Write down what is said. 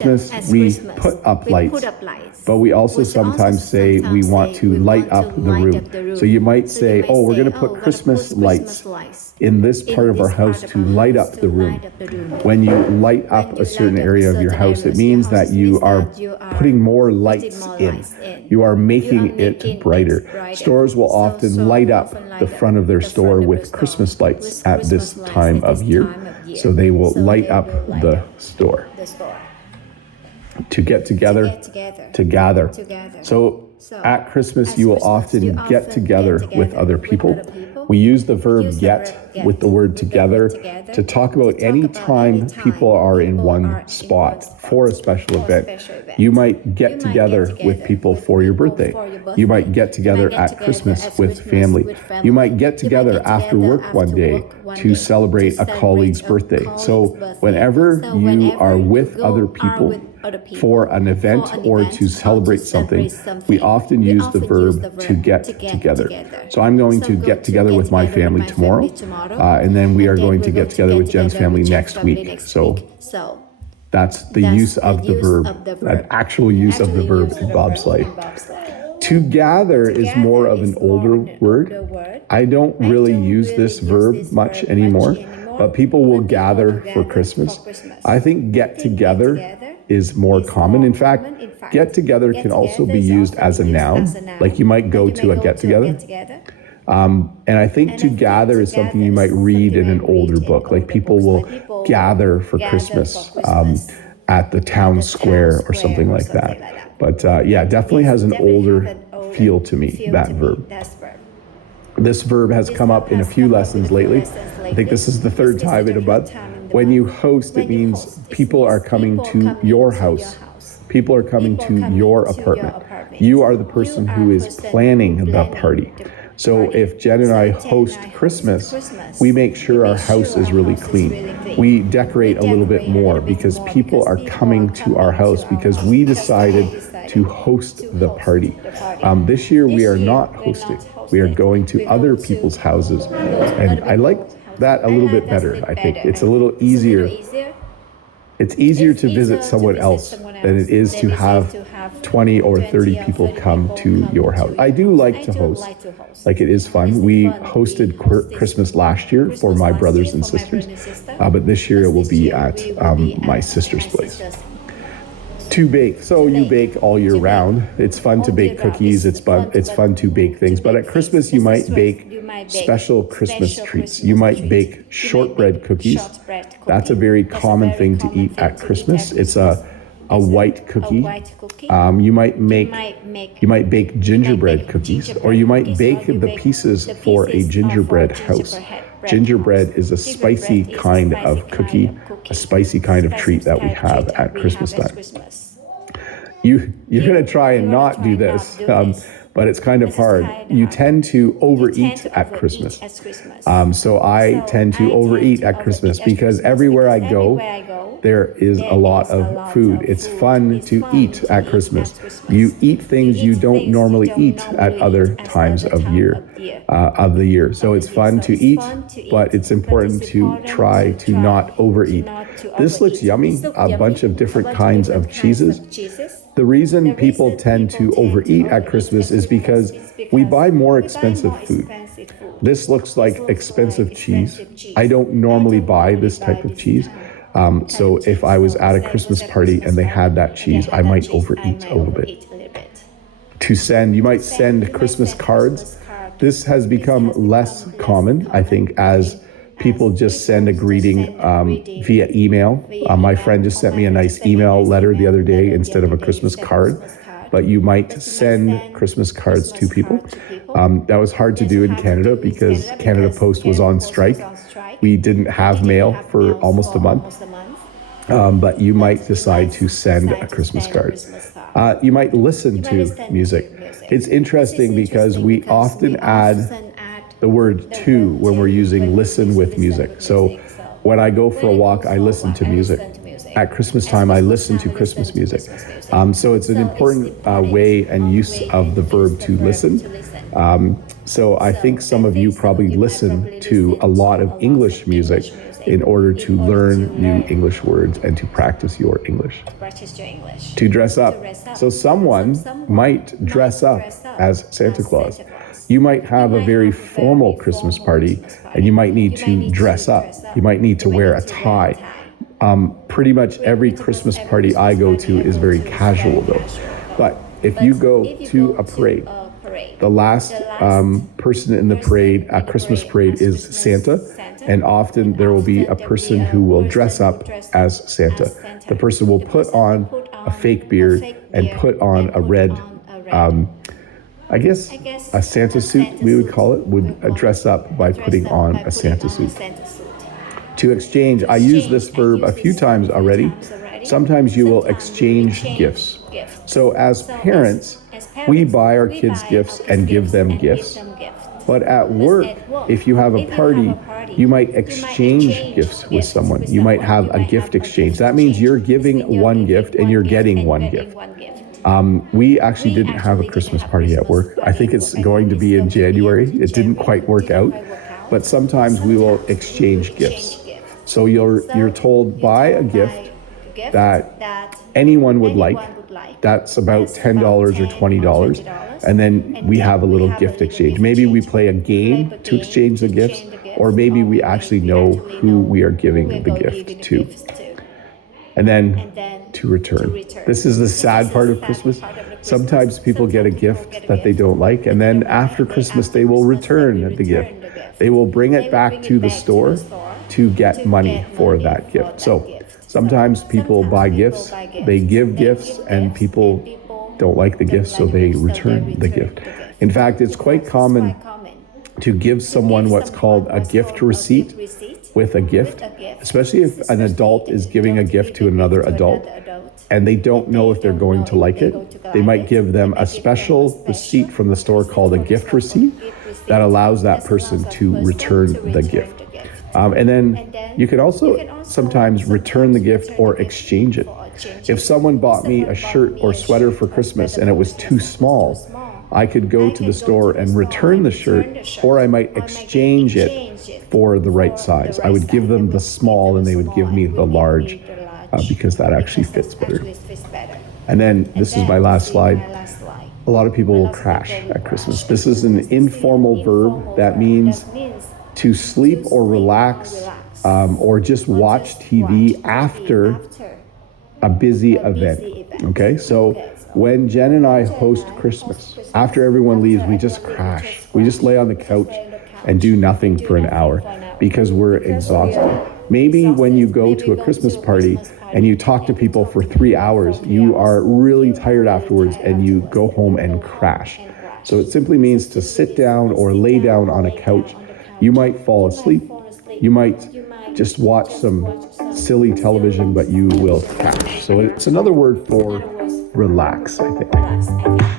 Christmas, we put up lights, but we also sometimes say we want to light up the room. So you might say, oh, we're going to put Christmas lights in this part of our house to light up the room. When you light up a certain area of your house, it means that you are putting more lights in. You are making it brighter. Stores will often light up the front of their store with Christmas lights at this time of year. So they will light up the store. To get together, to gather. So at Christmas, you will often get together with other people. We use the verb get with the word together to talk about any time people are in one spot for a special event. You might get together with people for your birthday. You might get together at Christmas with family. You might get together after work one day to celebrate a colleague's birthday. So whenever you are with other people for an event or to celebrate something, we often use the verb to get together. So I'm going to get together with my family tomorrow, and then we are going to get together with Jen's family next week. So that's the use of the verb, an actual use of the verb in bobsleigh. To gather is more of an older word. I don't really use this verb much anymore, but people will gather for Christmas. I think get together is more common. In fact, get together can also be used as a noun. Like you might go to a get together. And I think to gather is something you might read in an older book. Like people will gather for Christmas at the town square or something like that. But yeah, definitely has an older feel to me, that verb. This verb has come up in a few lessons lately. I think this is the third time in a month. When you host, it means people are coming to your house. People are coming to your apartment. You are the person who is planning the party. So if Jen and I host Christmas, we make sure our house is really clean. We decorate a little bit more because people are coming to our house because we decided to host the party. This year we are not hosting. We are going to other people's houses. And I like that a little bit better, I think. It's a little easier. It's easier to visit someone else than it is to have 20 or 30 people come to your house. I do like to host. Like it is fun. We hosted Christmas last year for my brothers and sisters, but this year it will be at my sister's place. To bake. So you bake all year round. It's fun to bake cookies. It's fun to bake things. But at Christmas, you might bake special Christmas treats. You might bake shortbread cookies. That's a very common thing to eat at Christmas. It's a white cookie. You might bake gingerbread cookies, or you might bake the pieces for a gingerbread house. Gingerbread is a spicy kind of cookie, a spicy kind of treat that we have at Christmas time. You're going to try and not do this, but it's kind of hard. You tend to overeat at Christmas. So I tend to overeat at Christmas because everywhere I go, there is a lot of food. It's fun to eat at Christmas. You eat things you don't normally eat at other times of the year. So it's fun to eat, but it's important to try to not overeat. This looks yummy, a bunch of different kinds of cheeses. The reason people tend to overeat at Christmas is because we buy more expensive food. This looks like expensive cheese. I don't normally buy this type of cheese. So if I was at a Christmas party and they had that cheese, I might overeat a little bit. To send, you might send Christmas cards. This has become less common, I think, as people just send a greeting via email. My friend just sent me a nice email letter the other day instead of a Christmas card. But you might send Christmas cards to people. That was hard to do in Canada because Canada Post was on strike. We didn't have mail for almost a month. But you might decide to send a Christmas card. You might listen to music. It's interesting because we often add the word to when we're using listen with music. So when I go for a walk, I listen to music. At Christmas time, I listen to Christmas music. So it's an important way and use of the verb to listen. So I think some of you probably listen to a lot of English music in order to learn new English words and to practice your English. To dress up. So someone might dress up as Santa Claus. You might have a very formal Christmas party and you might need to dress up. You might need to wear a tie. Pretty much every Christmas party I go to is very casual though. But if you go to a parade, the last person in the parade, a Christmas parade, is Santa, and often there will be a person who will dress up as Santa. The person will put on a fake beard and put on a red, I guess a Santa suit, we would call it, would dress up by putting on a Santa suit. To exchange, I use this verb a few times already. Sometimes you will exchange gifts. So as parents, we buy our kids gifts and give them gifts. But at work, if you have a party, you might exchange gifts with someone. You might have a gift exchange. That means you're giving one gift and you're getting one gift. We actually didn't have a Christmas party at work. I think it's going to be in January. It didn't quite work out. But sometimes we will exchange gifts. So you're told, buy a gift that anyone would like. That's about $10 or $20. And then we have a little gift exchange. Maybe we play a game to exchange the gifts, or maybe we actually know who we are giving the gift to. And then to return. This is the sad part of Christmas. Sometimes people get a gift that they don't like, and then after Christmas, they will return the gift. They will bring it back to the store to get money for that gift. So sometimes people buy gifts, they give gifts, and people don't like the gift, so they return the gift. In fact, it's quite common to give someone what's called a gift receipt with a gift, especially if an adult is giving a gift to another adult and they don't know if they're going to like it. They might give them a special receipt from the store called a gift receipt that allows that person to return the gift. And then you can also sometimes return the gift or exchange it. If someone bought me a shirt or sweater for Christmas and it was too small, I could go to the store and return the shirt, or I might exchange it for the right size. I would give them the small and they would give me the large because that actually fits better. And then this is my last slide. A lot of people will crash at Christmas. This is an informal verb that means to sleep or relax or just watch TV after a busy event. Okay, so when Jen and I host Christmas, after everyone leaves, we just crash. We just lay on the couch and do nothing for an hour because we're exhausted. Maybe when you go to a Christmas party and you talk to people for 3 hours, you are really tired afterwards and you go home and crash. So it simply means to sit down or lay down on a couch. You might fall asleep. You might just watch some silly television, but you will crash. So it's another word for relax, I think.